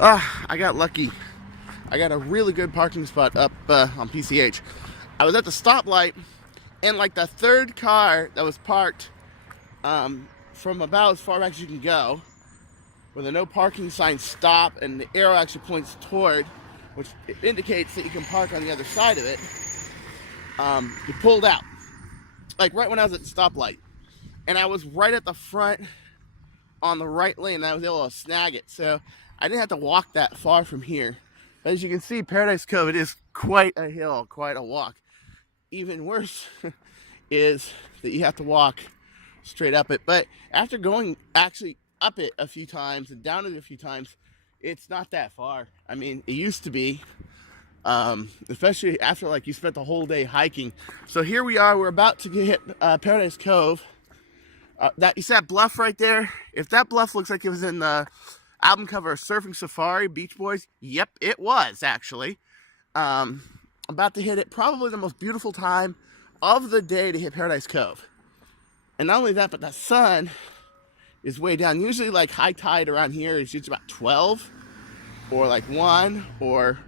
I got lucky. I got a really good parking spot up on PCH. I was at the stoplight, and like the third car that was parked from about as far back as you can go, where the no parking sign stop and the arrow actually points toward, which indicates that you can park on the other side of it. It pulled out, like right when I was at the stoplight, and I was right at the front on the right lane, and I was able to snag it. So I didn't have to walk that far from here. But as you can see, Paradise Cove, it is quite a hill, quite a walk. Even worse is that you have to walk straight up it. But after going actually up it a few times and down it a few times, it's not that far. I mean, it used to be, especially after like you spent the whole day hiking. So here we are, we're about to hit Paradise Cove. You see that bluff right there? If that bluff looks like it was in the album cover of Surfing Safari, Beach Boys, yep, it was actually. About to hit it, probably the most beautiful time of the day to hit Paradise Cove. And not only that, but the sun is way down. Usually like high tide around here is usually about 12 or like 1 or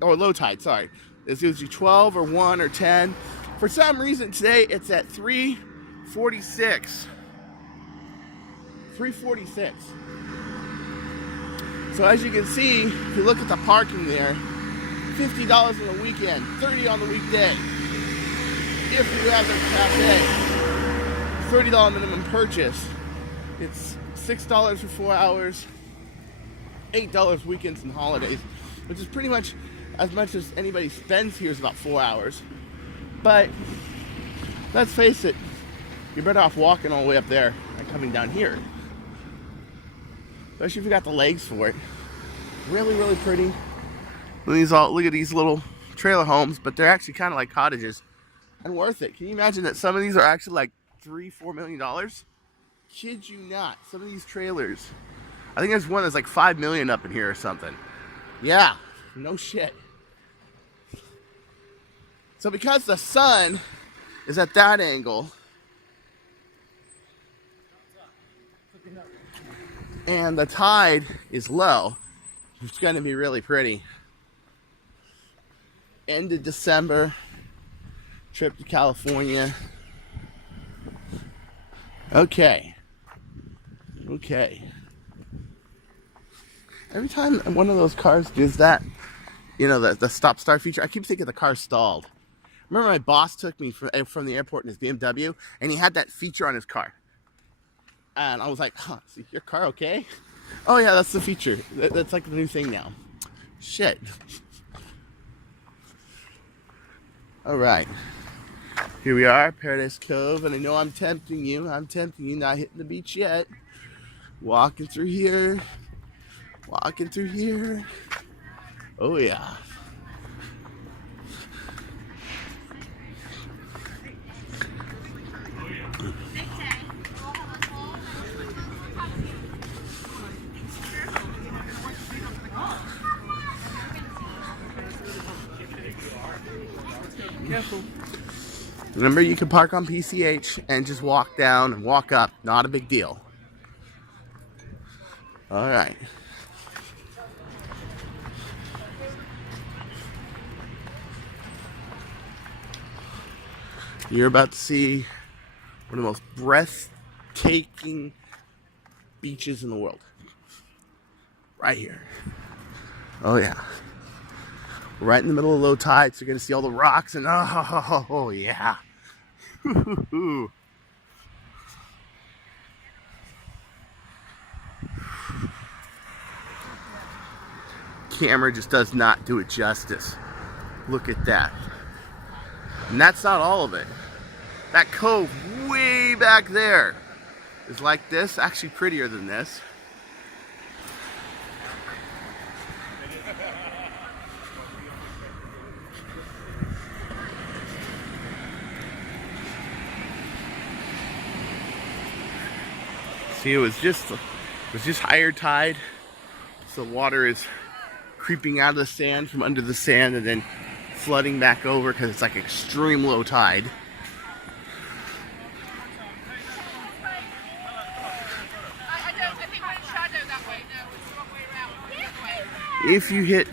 or low tide, sorry. It's usually 12 or 1 or 10. For some reason today it's at 3:46. 3:46. So as you can see, if you look at the parking there, $50 on the weekend, $30 on the weekday. If you have the cafe, $30 minimum purchase. It's $6 for 4 hours, $8 weekends and holidays, which is pretty much as anybody spends here is about 4 hours. But let's face it, you're better off walking all the way up there than coming down here. Especially if you got the legs for it. Really, really pretty. Look at these little trailer homes, but they're actually kind of like cottages. And worth it. Can you imagine that some of these are actually like $3-4 million? Kid you not. Some of these trailers. I think there's one that's like $5 million up in here or something. Yeah, no shit. So because the sun is at that angle, and the tide is low, it's going to be really pretty. End of December, trip to California. Okay. Every time one of those cars does that, you know, the stop start feature, I keep thinking the car stalled. Remember my boss took me from the airport in his BMW, and he had that feature on his car. And I was like, huh, is your car okay? Oh yeah, that's the feature. That's like the new thing now. Shit. Alright. Here we are, Paradise Cove, and I know I'm tempting you, not hitting the beach yet. Walking through here. Oh yeah. Careful. Remember, you can park on PCH and just walk down and walk up. Not a big deal. All right. You're about to see one of the most breathtaking beaches in the world. Right here. Oh yeah. Right in the middle of low tide, so you're going to see all the rocks and oh yeah. Camera just does not do it justice. Look at that. And that's not all of it. That cove way back there is like this, actually prettier than this. See, it was just higher tide, so water is creeping out of the sand from under the sand and then flooding back over because it's like extreme low tide. I think we're in shadow that way now. If you hit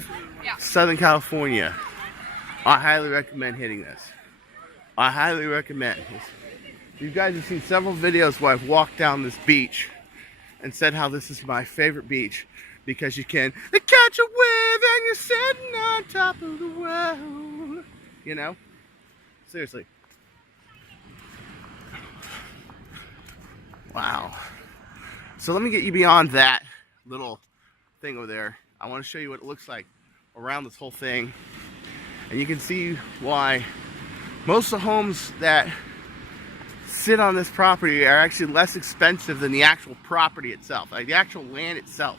Southern California, I highly recommend hitting this. I highly recommend this. You guys have seen several videos where I've walked down this beach and said how this is my favorite beach because you can catch a wave and you're sitting on top of the world. You know? Seriously. Wow. So let me get you beyond that little thing over there. I want to show you what it looks like around this whole thing. And you can see why most of the homes that sit on this property are actually less expensive than the actual property itself, like the actual land itself.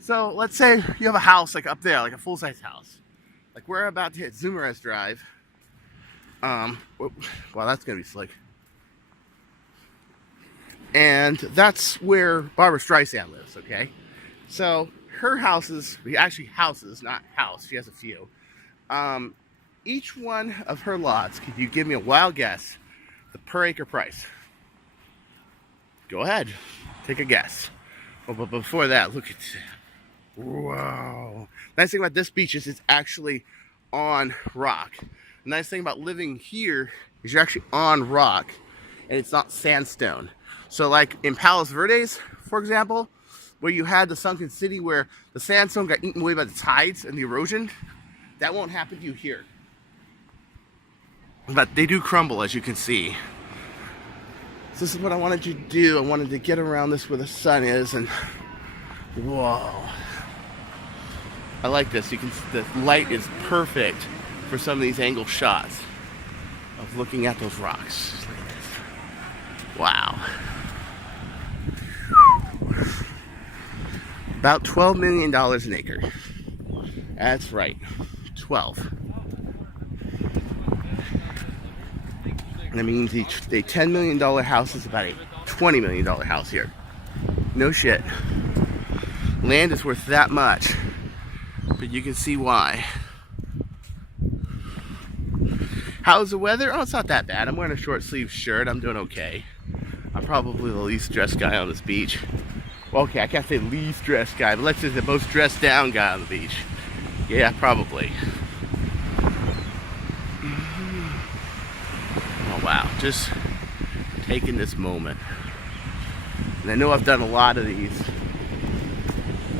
So let's say you have a house like up there, like a full-size house. Like we're about to hit Zoomerez Drive. Wow, that's gonna be slick. And that's where Barbara Streisand lives, okay? So her houses, actually houses, not house, she has a few. Each one of her lots, could you give me a wild guess, the per acre price? Go ahead, take a guess. Oh, but before that, look at that. Wow. Nice thing about this beach is it's actually on rock. The nice thing about living here is you're actually on rock and it's not sandstone. So like in Palos Verdes, for example, where you had the sunken city where the sandstone got eaten away by the tides and the erosion, that won't happen to you here. But they do crumble, as you can see. So this is what I wanted you to do. I wanted to get around this where the sun is, and whoa. I like this. You can see the light is perfect for some of these angle shots of looking at those rocks. Just look at this. Wow. About $12 million an acre. That's right, 12. That means a $10 million house is about a $20 million house here. No shit. Land is worth that much, but you can see why. How's the weather? Oh, it's not that bad. I'm wearing a short sleeve shirt. I'm doing okay. I'm probably the least dressed guy on this beach. Well, okay, I can't say least dressed guy, but let's say the most dressed down guy on the beach. Yeah, probably. Oh, wow. Just taking this moment. And I know I've done a lot of these.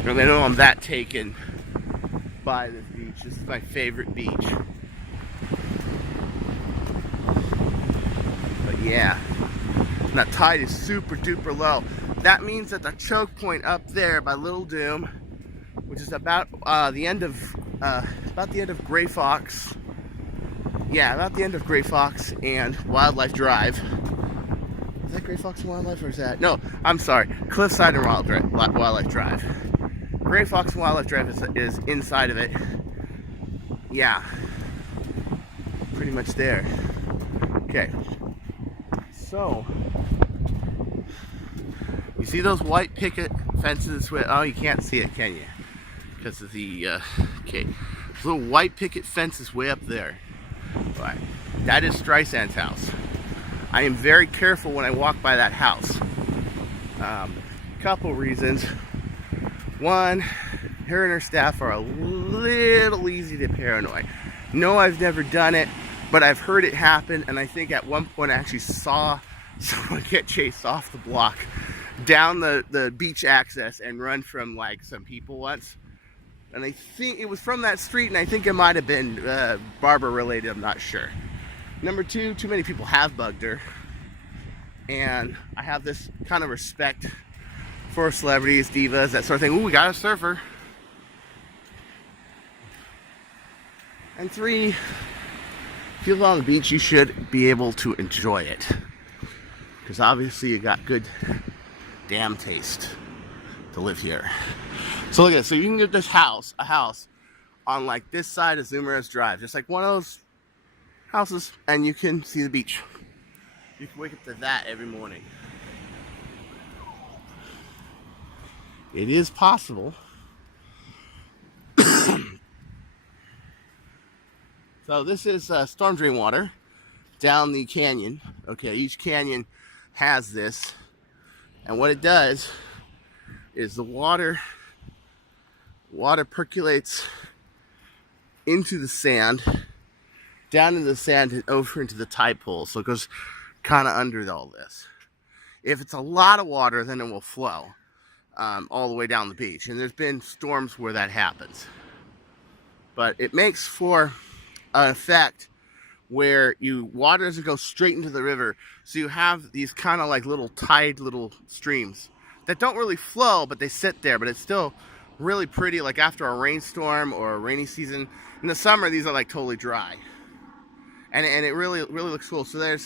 And I know I'm that taken by this beach. This is my favorite beach. But yeah, and that tide is super duper low. That means that the choke point up there by Little Doom, which is about the end of Gray Fox. Yeah, about the end of Gray Fox and Wildlife Drive. Is that Gray Fox and Wildlife, or is that? No, I'm sorry. Cliffside and Wildlife Drive. Gray Fox and Wildlife Drive is inside of it. Yeah, pretty much there. Okay, so you see those white picket fences with, oh, you can't see it, can you? Because of the, okay, those little white picket fences way up there. All right, that is Streisand's house. I am very careful when I walk by that house. Couple reasons. One, her and her staff are a little easy to paranoid. No, I've never done it, but I've heard it happen, and I think at one point I actually saw someone get chased off the block down the beach access and run from like some people once. And I think it was from that street, and I think it might have been Barbara related, I'm not sure. Number two, too many people have bugged her. And I have this kind of respect for celebrities, divas, that sort of thing. Ooh, we got a surfer. And three, if you live on the beach, you should be able to enjoy it. Because obviously you got good damn taste to live here. So look at this. So you can get this house, a house, on like this side of Zoomerez Drive. Just like one of those houses, and you can see the beach. You can wake up to that every morning. It is possible. So this is storm drain water down the canyon. Okay, each canyon has this, and what it does is the water water percolates into the sand, down into the sand and over into the tide pool. So it goes kind of under all this. If it's a lot of water, then it will flow all the way down the beach. And there's been storms where that happens. But it makes for an effect where water doesn't go straight into the river. So you have these kind of like little streams that don't really flow, but they sit there. But it's still really pretty, like after a rainstorm or a rainy season. In the summer, these are like totally dry. And it really looks cool. So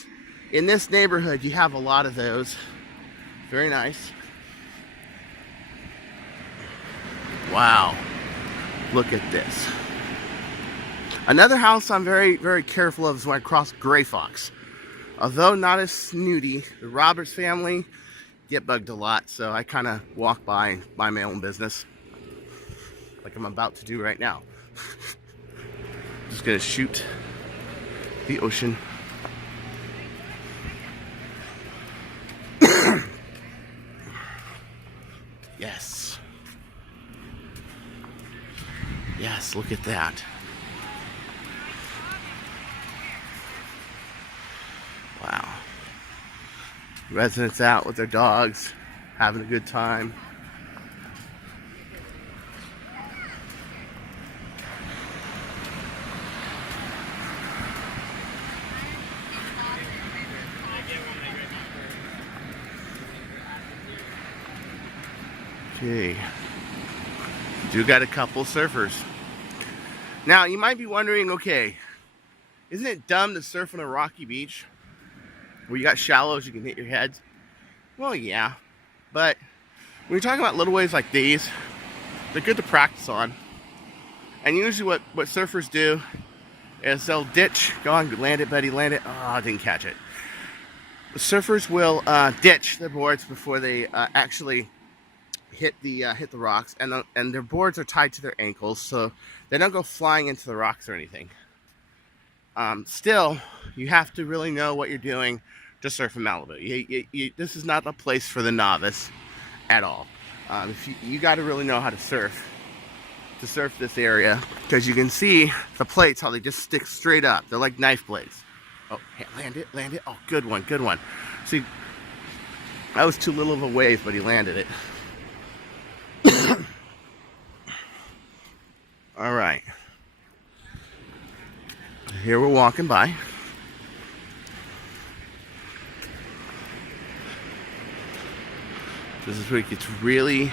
in this neighborhood, you have a lot of those. Very nice. Wow. Look at this. Another house I'm very, very careful of is when I cross gray fox. Although not as snooty, the Roberts family get bugged a lot, so I kind of walk by and mind my own business. Like I'm about to do right now. Just gonna shoot the ocean. Yes. Yes, look at that. Wow. Residents out with their dogs, having a good time. Okay. Do got a couple surfers. Now, you might be wondering, okay, isn't it dumb to surf on a rocky beach where you got shallows, you can hit your heads? Well, yeah. But when you're talking about little waves like these, they're good to practice on. And usually what surfers do is they'll ditch. Go on, land it, buddy, land it. Oh, I didn't catch it. The surfers will ditch their boards before they actually hit the rocks, and their boards are tied to their ankles, so they don't go flying into the rocks or anything. Still, you have to really know what you're doing to surf in Malibu. This is not a place for the novice at all. You got to really know how to surf this area, because you can see the plates, how they just stick straight up. They're like knife blades. Oh, land it. Oh, good one. See, that was too little of a wave, but he landed it. All right. Here we're walking by. This is where it gets really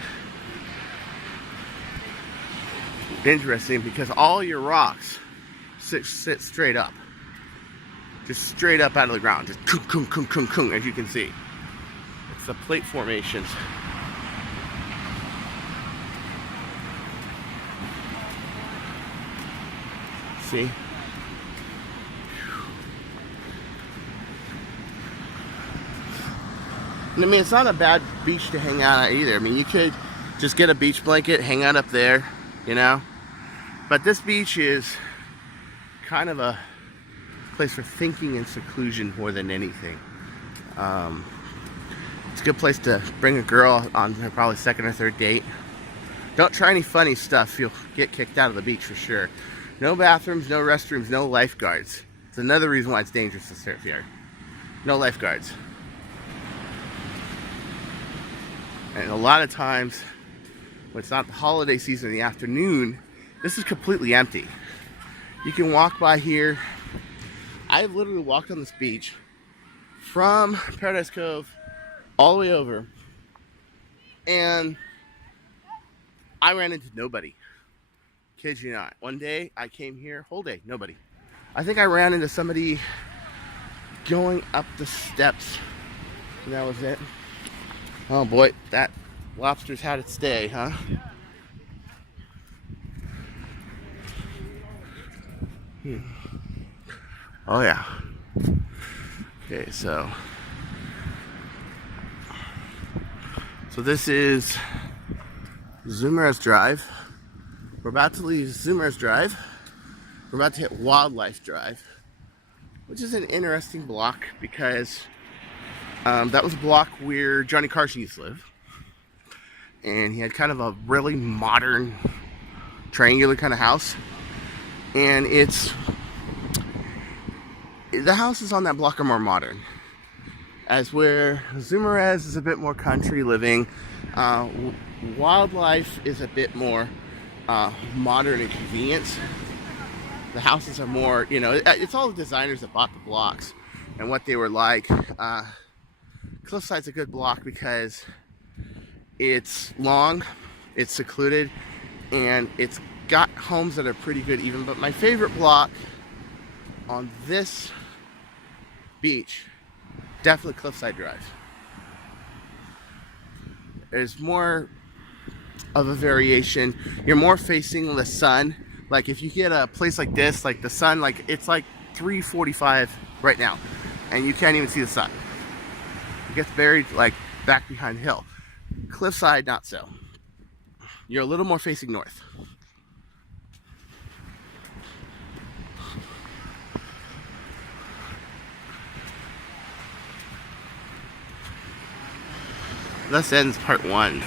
interesting, because all your rocks sit straight up. Just straight up out of the ground. Just kung, kung, kung, kung, as you can see. It's the plate formations. See? And I mean, it's not a bad beach to hang out at either. I mean, you could just get a beach blanket, hang out up there, you know? But this beach is kind of a place for thinking and seclusion more than anything. It's a good place to bring a girl on her probably second or third date. Don't try any funny stuff, you'll get kicked out of the beach for sure. No bathrooms, no restrooms, no lifeguards. It's another reason why it's dangerous to surf here. No lifeguards. And a lot of times, when it's not the holiday season in the afternoon, this is completely empty. You can walk by here. I've literally walked on this beach from Paradise Cove all the way over, and I ran into nobody. Kid you not. One day I came here, whole day, nobody. I think I ran into somebody going up the steps, and that was it. Oh boy, that lobster's had its day, huh? Oh yeah. Okay, so this is Zoomer's Drive. We're about to leave Zoomer's Drive. We're about to hit Wildlife Drive, which is an interesting block because that was a block where Johnny Carson used to live. And he had kind of a really modern triangular kind of house. And the houses on that block are more modern. As where Zumarez is a bit more country living, Wildlife is a bit more modern and convenient. The houses are more, it's all the designers that bought the blocks and what they were like. Cliffside's a good block because it's long, it's secluded, and it's got homes that are pretty good even. But my favorite block on this beach, definitely Cliffside Drive. There's more of a variation. You're more facing the sun. Like if you get a place like this, like the sun, like it's like 3:45 right now, and you can't even see the sun. It gets buried like back behind the hill. Cliffside, not so. You're a little more facing north. Thus ends part 1.